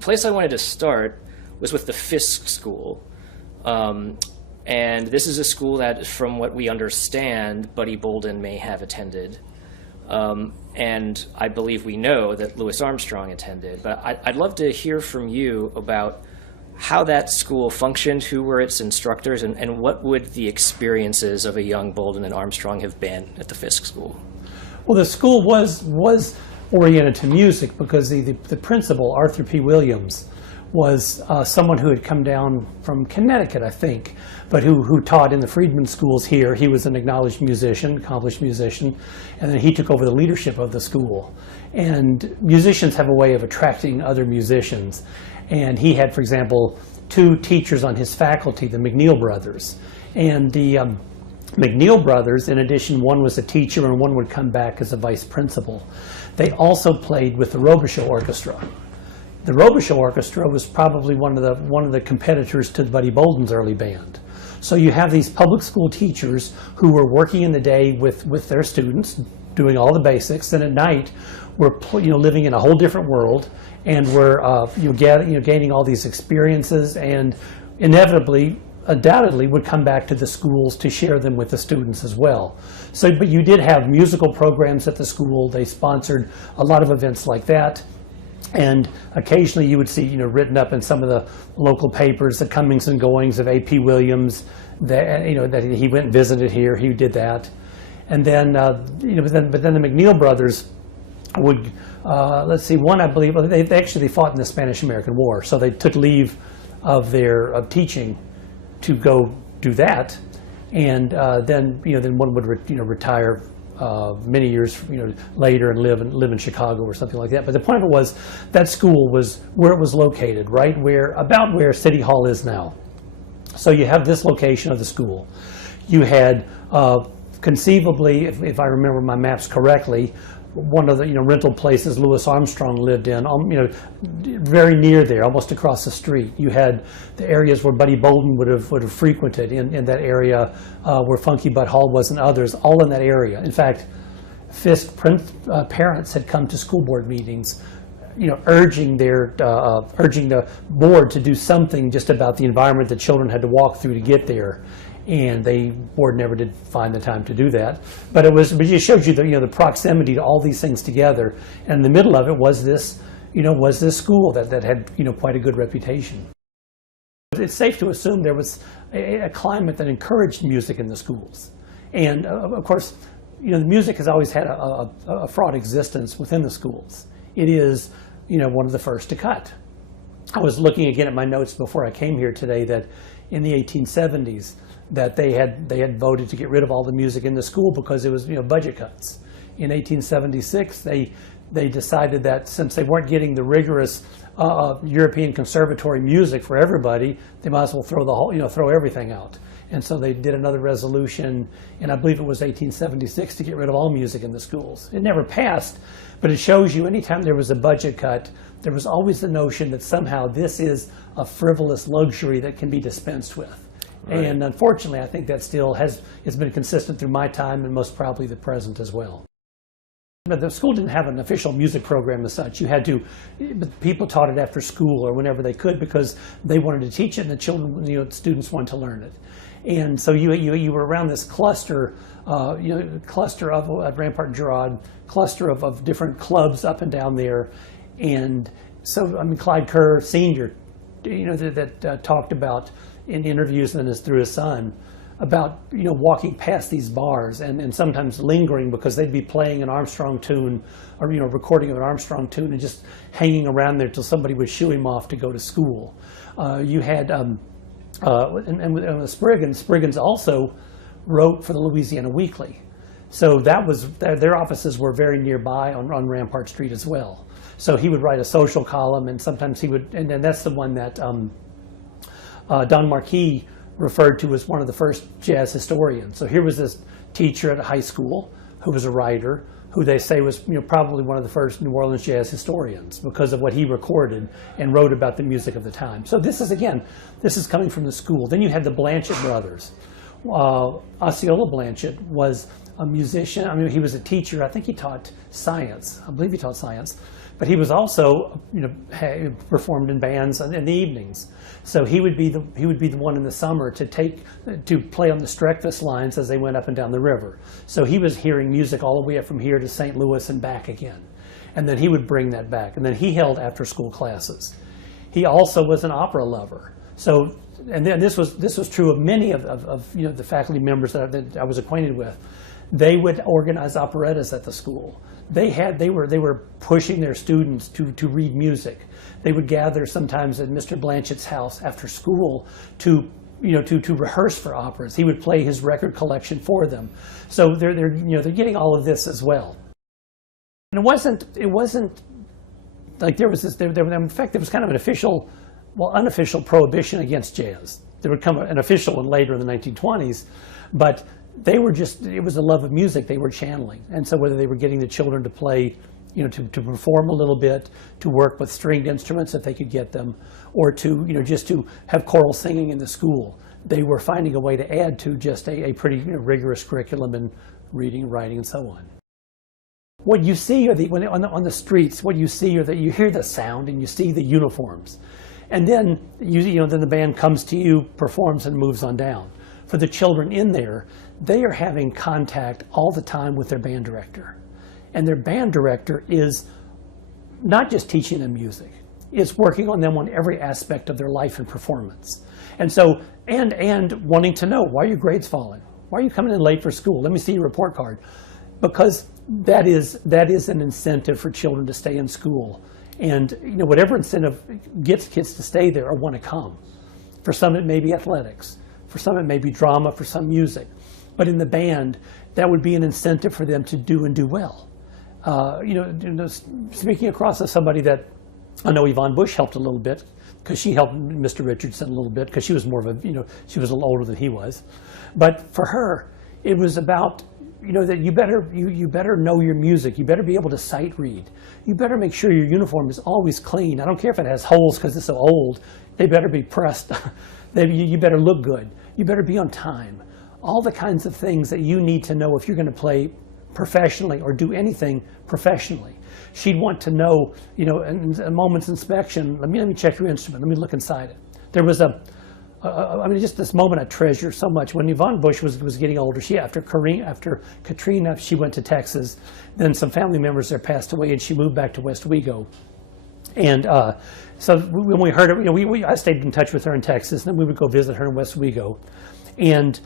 place I wanted to start was with the Fisk School. And this is a school that, from what we understand, Buddy Bolden may have attended. And I believe we know that Louis Armstrong attended. But I'd love to hear from you about how that school functioned, who were its instructors, and what would the experiences of a young Bolden and Armstrong have been at the Fisk School? Well, the school was oriented to music because the principal, Arthur P. Williams, was someone who had come down from Connecticut, I think, but who taught in the Friedman schools here. He was an acknowledged musician, accomplished musician, and then he took over the leadership of the school. And musicians have a way of attracting other musicians. And he had, for example, 2 teachers on his faculty, the McNeil brothers. And the McNeil brothers, in addition, one was a teacher and one would come back as a vice principal. They also played with the Robichaux Orchestra. The Robichaux Orchestra was probably one of the competitors to Buddy Bolden's early band. So you have these public school teachers who were working in the day with their students, doing all the basics, and at night were living in a whole different world, and were gaining all these experiences, and inevitably, undoubtedly, would come back to the schools to share them with the students as well. So, but you did have musical programs at the school. They sponsored a lot of events like that. And occasionally you would see, written up in some of the local papers, the comings and goings of A.P. Williams, that he went and visited here. He did that, and then but then the McNeil brothers would let's see, one, I believe they actually fought in the Spanish-American War, so they took leave of teaching to go do that, and then one would retire many years later and live in Chicago or something like that. But the point of it was that school was where it was located, right about where City Hall is now. So you have this location of the school. You had conceivably, if I remember my maps correctly, one of the rental places Louis Armstrong lived in, very near there, almost across the street. You had the areas where Buddy Bolden would have frequented in that area, where Funky Butt Hall was, and others, all in that area. In fact, Fisk parents had come to school board meetings, urging the board to do something just about the environment that children had to walk through to get there. And the board never did find the time to do that. But it just shows you the proximity to all these things together. And in the middle of it was this school that had quite a good reputation. It's safe to assume there was a climate that encouraged music in the schools. And of course, the music has always had a fraught existence within the schools. It is one of the first to cut. I was looking again at my notes before I came here today that in the 1870s, that they had voted to get rid of all the music in the school because it was budget cuts. In 1876, they decided that since they weren't getting the rigorous European conservatory music for everybody, they might as well throw everything out. And so they did another resolution, and I believe it was 1876, to get rid of all music in the schools. It never passed, but it shows you anytime there was a budget cut, there was always the notion that somehow this is a frivolous luxury that can be dispensed with. Right. And unfortunately, I think that still has been consistent through my time and most probably the present as well. But the school didn't have an official music program as such. You had to, people taught it after school or whenever they could because they wanted to teach it and the children, students wanted to learn it. And so you were around this cluster, cluster of Rampart and Girard, cluster of different clubs up and down there. And so, Clyde Kerr Sr., that talked about in interviews and through his son about walking past these bars and sometimes lingering because they'd be playing an Armstrong tune or recording of an Armstrong tune and just hanging around there till somebody would shoo him off to go to school. You had and the Spriggans also wrote for the Louisiana Weekly, so that was their offices were very nearby on Rampart Street as well. So he would write a social column, and sometimes he would, and that's the one that Don Marquis referred to as one of the first jazz historians. So here was this teacher at a high school who was a writer, who they say was probably one of the first New Orleans jazz historians because of what he recorded and wrote about the music of the time. So this is coming from the school. Then you had the Blanchett brothers. Osceola Blanchett was a musician. I mean, he was a teacher. I think he taught science. I believe he taught science. But he was also, performed in bands in the evenings. So he would be the one in the summer to play on the Streckfus lines as they went up and down the river. So he was hearing music all the way up from here to St. Louis and back again. And then he would bring that back. And then he held after-school classes. He also was an opera lover. So, and then this was true of many of the faculty members that I was acquainted with. They would organize operettas at the school. They were pushing their students to read music. They would gather sometimes at Mr. Blanchett's house after school to rehearse for operas. He would play his record collection for them. So they're getting all of this as well. And it wasn't like there was this. In fact, there was kind of an unofficial prohibition against jazz. There would come an official one later in the 1920s, but it was a love of music they were channeling. And so whether they were getting the children to play, to perform a little bit, to work with stringed instruments if they could get them, or just to have choral singing in the school, they were finding a way to add to just a pretty rigorous curriculum in reading, writing, and so on. What you see on the streets, what you see are that you hear the sound and you see the uniforms. And then then the band comes to you, performs, and moves on down. For the children in there, they are having contact all the time with their band director. And their band director is not just teaching them music, it's working on them on every aspect of their life and performance. And so, and wanting to know, why are your grades falling? Why are you coming in late for school? Let me see your report card. Because that is an incentive for children to stay in school. And whatever incentive gets kids to stay there or want to come. For some it may be athletics. For some it may be drama, for some music. But in the band, that would be an incentive for them to do well. Speaking across as somebody that I know Yvonne Bush helped a little bit, because she helped Mr. Richardson a little bit, because she was more of she was a little older than he was. But for her, it was about that you better know your music. You better be able to sight read. You better make sure your uniform is always clean. I don't care if it has holes because it's so old. They better be pressed. You better look good. You better be on time. All the kinds of things that you need to know if you're going to play professionally or do anything professionally. She'd want to know, in a moment's inspection, let me check your instrument. Let me look inside it. There was just this moment I treasure so much. When Yvonne Bush was getting older, after Katrina, she went to Texas. Then some family members there passed away, and she moved back to West Wego. And so when we heard it, I stayed in touch with her in Texas, and then we would go visit her in West Wego. And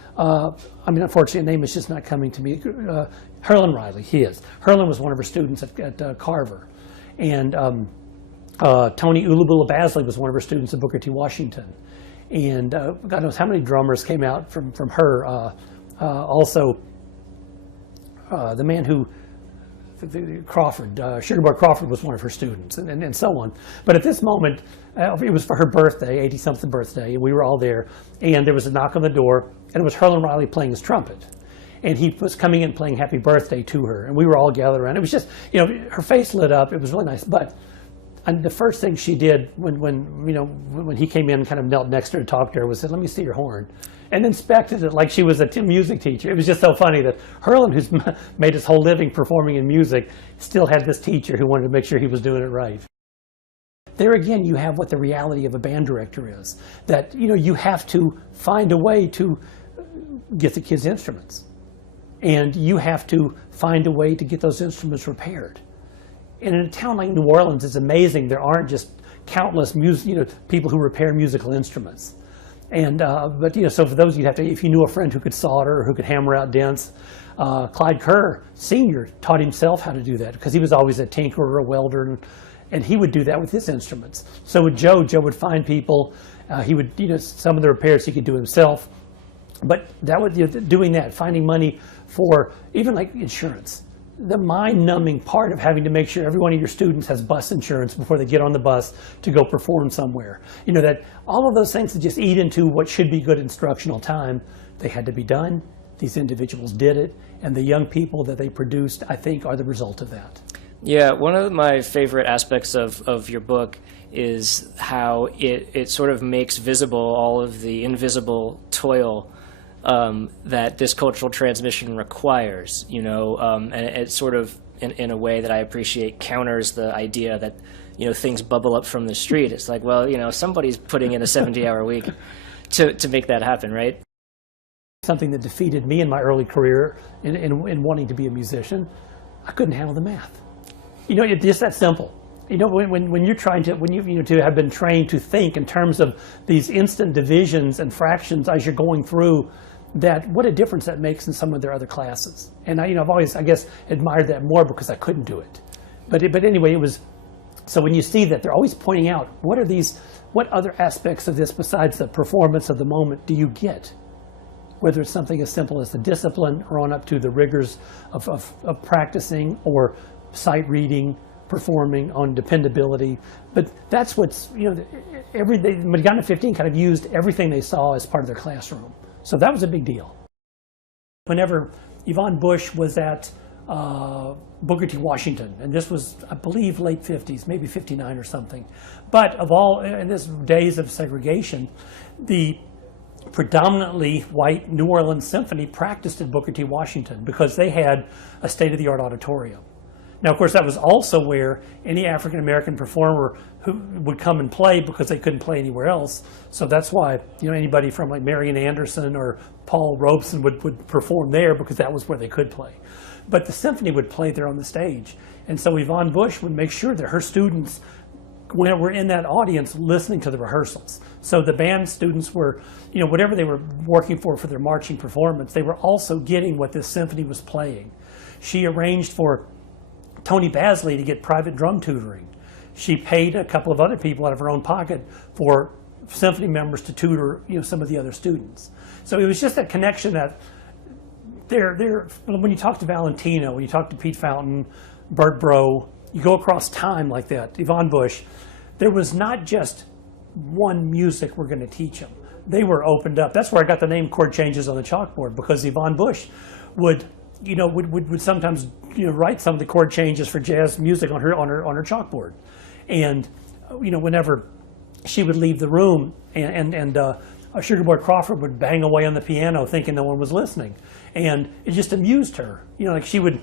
unfortunately, a name is just not coming to me. Herlin Riley, he is. Herlin was one of her students at Carver. And Tony Ulubula Basley was one of her students at Booker T. Washington. And God knows how many drummers came out from her. Also, the man who, Crawford, Sugar Boy Crawford was one of her students, and so on. But at this moment, it was for her birthday, 80-something birthday, and we were all there. And there was a knock on the door, and it was Herlin Riley playing his trumpet. And he was coming in playing Happy Birthday to her, and we were all gathered around. It was just, her face lit up. It was really nice. But the first thing she did when he came in and kind of knelt next to her and talked to her was said, "Let me see your horn," and inspected it like she was a music teacher. It was just so funny that Herlin, who's made his whole living performing in music, still had this teacher who wanted to make sure he was doing it right. There again, you have what the reality of a band director is. That you have to find a way to get the kids instruments, and you have to find a way to get those instruments repaired. And in a town like New Orleans, it's amazing there aren't just countless people who repair musical instruments. And so for those, if you knew a friend who could solder or who could hammer out dents, Clyde Kerr Sr. taught himself how to do that because he was always a tinkerer or a welder, and he would do that with his instruments. So with Joe would find people. He would some of the repairs he could do himself, but doing that, finding money for even like insurance. The mind-numbing part of having to make sure every one of your students has bus insurance before they get on the bus to go perform somewhere. That all of those things that just eat into what should be good instructional time, they had to be done. These individuals did it, and the young people that they produced, I think, are the result of that. Yeah, one of my favorite aspects of your book is how it sort of makes visible all of the invisible toil that this cultural transmission requires, and it sort of, in a way that I appreciate, counters the idea that, things bubble up from the street. It's like, well, somebody's putting in a 70-hour week to make that happen, right? Something that defeated me in my early career in wanting to be a musician, I couldn't handle the math. It's just that simple. When you're trying to, to have been trained to think in terms of these instant divisions and fractions as you're going through, that what a difference that makes in some of their other classes. And I've always, I guess, admired that more because I couldn't do it. But anyway, it was, so when you see that, they're always pointing out, what other aspects of this besides the performance of the moment do you get? Whether it's something as simple as the discipline or on up to the rigors of practicing or sight reading, performing, on dependability. But that's what's, Madonna 15 kind of used everything they saw as part of their classroom. So that was a big deal. Whenever Yvonne Bush was at Booker T. Washington, and this was, I believe, late 50s, maybe 59 or something. But in this days of segregation, the predominantly white New Orleans Symphony practiced at Booker T. Washington because they had a state-of-the-art auditorium. Now, of course, that was also where any African-American performer who would come and play because they couldn't play anywhere else. So that's why, anybody from like Marian Anderson or Paul Robeson would perform there because that was where they could play. But the symphony would play there on the stage. And so Yvonne Bush would make sure that her students were in that audience listening to the rehearsals. So the band students were, whatever they were working for their marching performance, they were also getting what this symphony was playing. She arranged for Tony Basley to get private drum tutoring. She paid a couple of other people out of her own pocket for symphony members to tutor, some of the other students. So it was just that connection that when you talk to Valentino, when you talk to Pete Fountain, Bert Breaux, you go across time like that, Yvonne Bush, there was not just one music we're going to teach them. They were opened up. That's where I got the name Chord Changes on the Chalkboard, because Yvonne Bush would sometimes write some of the chord changes for jazz music on her chalkboard. And whenever she would leave the room and Sugar Boy Crawford would bang away on the piano thinking no one was listening. And it just amused her. Like she would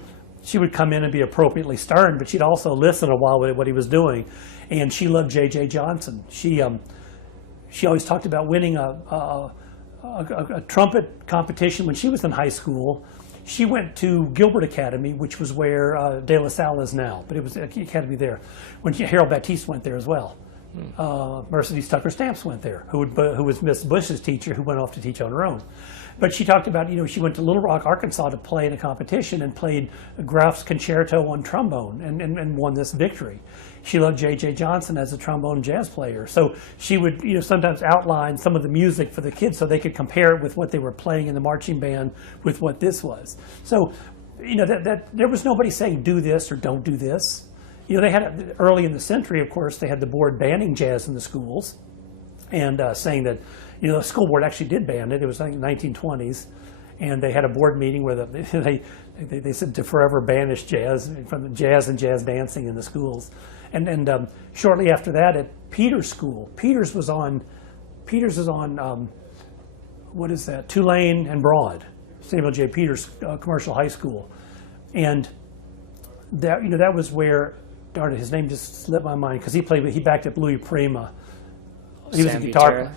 come in and be appropriately stern, but she'd also listen a while with what he was doing. And she loved J.J. Johnson. She always talked about winning a trumpet competition when she was in high school. She went to Gilbert Academy, which was where De La Salle is now, but it was an academy there. When Harold Baptiste went there as well. Mercedes Tucker Stamps went there, who was Miss Bush's teacher, who went off to teach on her own. But she talked about, she went to Little Rock, Arkansas to play in a competition and played Graf's Concerto on trombone and won this victory. She loved J.J. Johnson as a trombone jazz player. So she would, sometimes outline some of the music for the kids so they could compare it with what they were playing in the marching band with what this was. So, that there was nobody saying do this or don't do this. They had, early in the century, of course, they had the board banning jazz in the schools and saying that, the school board actually did ban it. It was like 1920s. And they had a board meeting where they said to forever banish jazz, from the jazz and jazz dancing in the schools. And shortly after that, at Peters School, Peters is on, what is that, Tulane and Broad, Samuel J. Peters Commercial High School. And that, that was where, darn it, his name just slipped my mind, because he backed up Louis Prima. He was a guitar.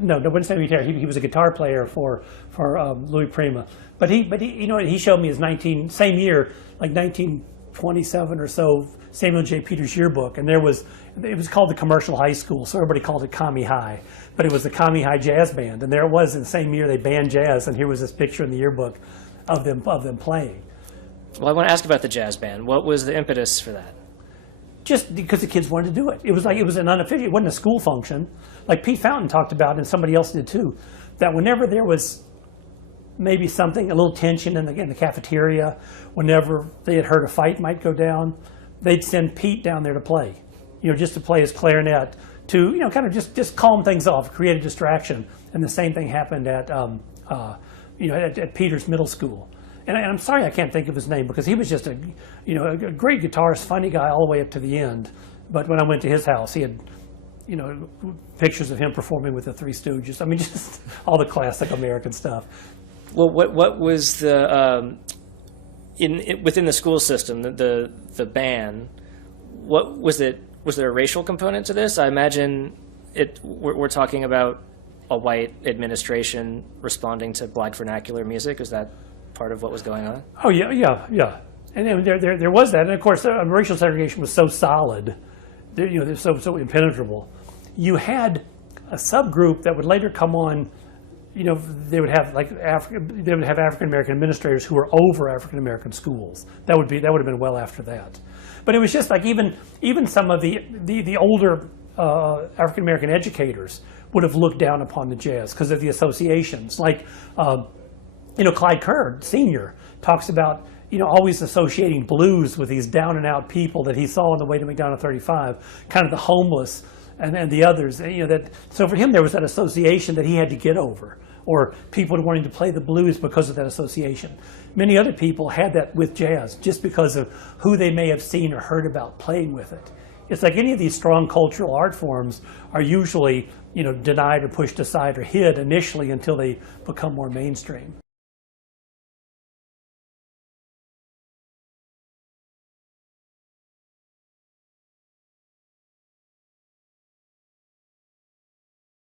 No, it wasn't Sam Butera. He was a guitar player for Louis Prima. But he showed me his same year, like 1927 or so, Samuel J. Peters yearbook, and it was called the Commercial High School, so everybody called it Commie High, but it was the Commie High Jazz Band, and there it was in the same year they banned jazz, and here was this picture in the yearbook of them playing. Well, I want to ask about the jazz band. What was the impetus for that? Just because the kids wanted to do it. It was an unofficial, it wasn't a school function. Like Pete Fountain talked about, and somebody else did too, that whenever there was maybe something, a little tension in the cafeteria, whenever they had heard a fight might go down, they'd send Pete down there to play, just to play his clarinet to, kind of just calm things off, create a distraction. And the same thing happened at Peters Middle School. And I'm sorry I can't think of his name, because he was just a great guitarist, funny guy all the way up to the end. But when I went to his house, he had, pictures of him performing with the Three Stooges. I mean, just all the classic American stuff. Well, what was the within the school system, the ban? What was it? Was there a racial component to this? I imagine we're talking about a white administration responding to black vernacular music. Is that part of what was going on? Oh yeah, yeah, yeah. And then there was that, and of course, racial segregation was so solid, so impenetrable. You had a subgroup that would later come on. They would have African American administrators who were over African American schools. That would have been well after that. But it was just like even some of the older African American educators would have looked down upon the jazz because of the associations. Like Clyde Kerr Sr. talks about always associating blues with these down and out people that he saw on the way to McDonough 35, kind of the homeless and the others. So for him there was that association that he had to get over, or people wanting to play the blues because of that association. Many other people had that with jazz just because of who they may have seen or heard about playing with it. It's like any of these strong cultural art forms are usually denied or pushed aside or hid initially until they become more mainstream.